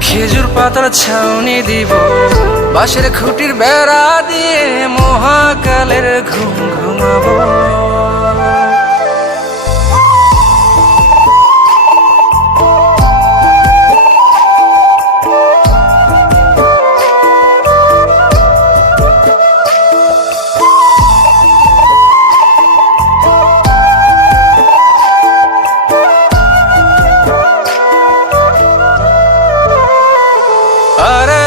খেজুর পাতার ছাউনি দিব। বাঁশের খুঁটির বেড়া দিয়ে মহাকালের ঘুম ঘুমাবো। আরে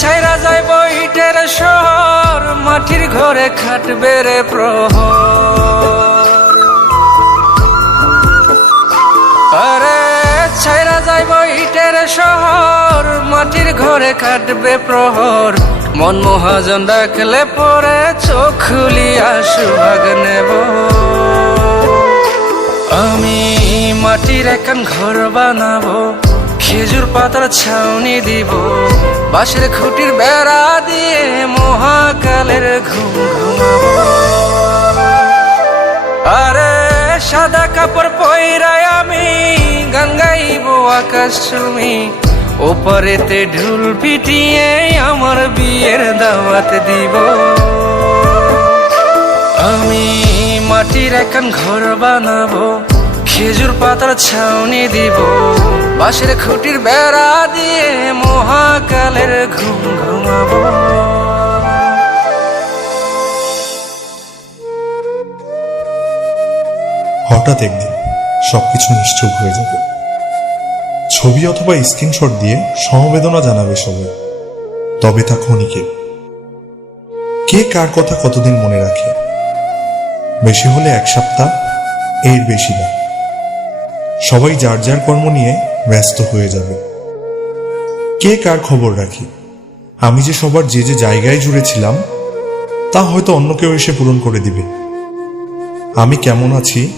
ছাইরা যাইব ইটের শহর, মাটির ঘরে খাটবে রে প্রহর। আরে ছাইরা যাইব ইটের শহর, মাটির ঘরে কাটবে প্রহর। মন মহাজন ডাকলে পরে চোখ খুলিয়া সুভাগ নেব। আমি মাটির এখন ঘর বানাবো। খেজুর পাতার ছাউনি দিব। বাঁশের খুঁটির বেড়া দিয়ে মহাকালের ঘুম ঘুমাবো। আরে সাদা কাপড় পয়রায় আমি গান গাইব আকাশ তুমি ওপরেতে ঢুল পিটিয়ে আমার বিয়ের দাওয়াত দিব। আমি মাটির এখন ঘর বানাবো, খেজুর পাতার ছাউনি দিব। বাঁশের খুঁটির বেড়া দিয়ে মহাকালের ঘুম ঘুমাবো। হঠাৎ একদিন সবকিছু নিশ্চুপ হয়ে যাবে। ছবি অথবা স্ক্রিনশট দিয়ে সমবেদনা জানাবে সবাই। তবে তা ক্ষণিকে। কে কার কথা কতদিন মনে রাখে? বেশি হলে এক সপ্তাহ, এর বেশি না। সবাই যার যার কর্ম নিয়ে ব্যস্ত হয়ে যাবে। কে কার খবর রাখি? আমি যে সবার যে যে জায়গায় জুড়েছিলাম, তা হয়তো অন্য কেউ এসে পূরণ করে দিবে। আমি কেমন আছি,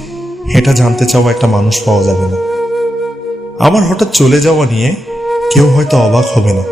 এটা জানতে চাওয়া একটা মানুষ পাওয়া যাবে না। আমার হঠাৎ চলে যাওয়া নিয়ে কেউ হয়তো অবাক হবে না।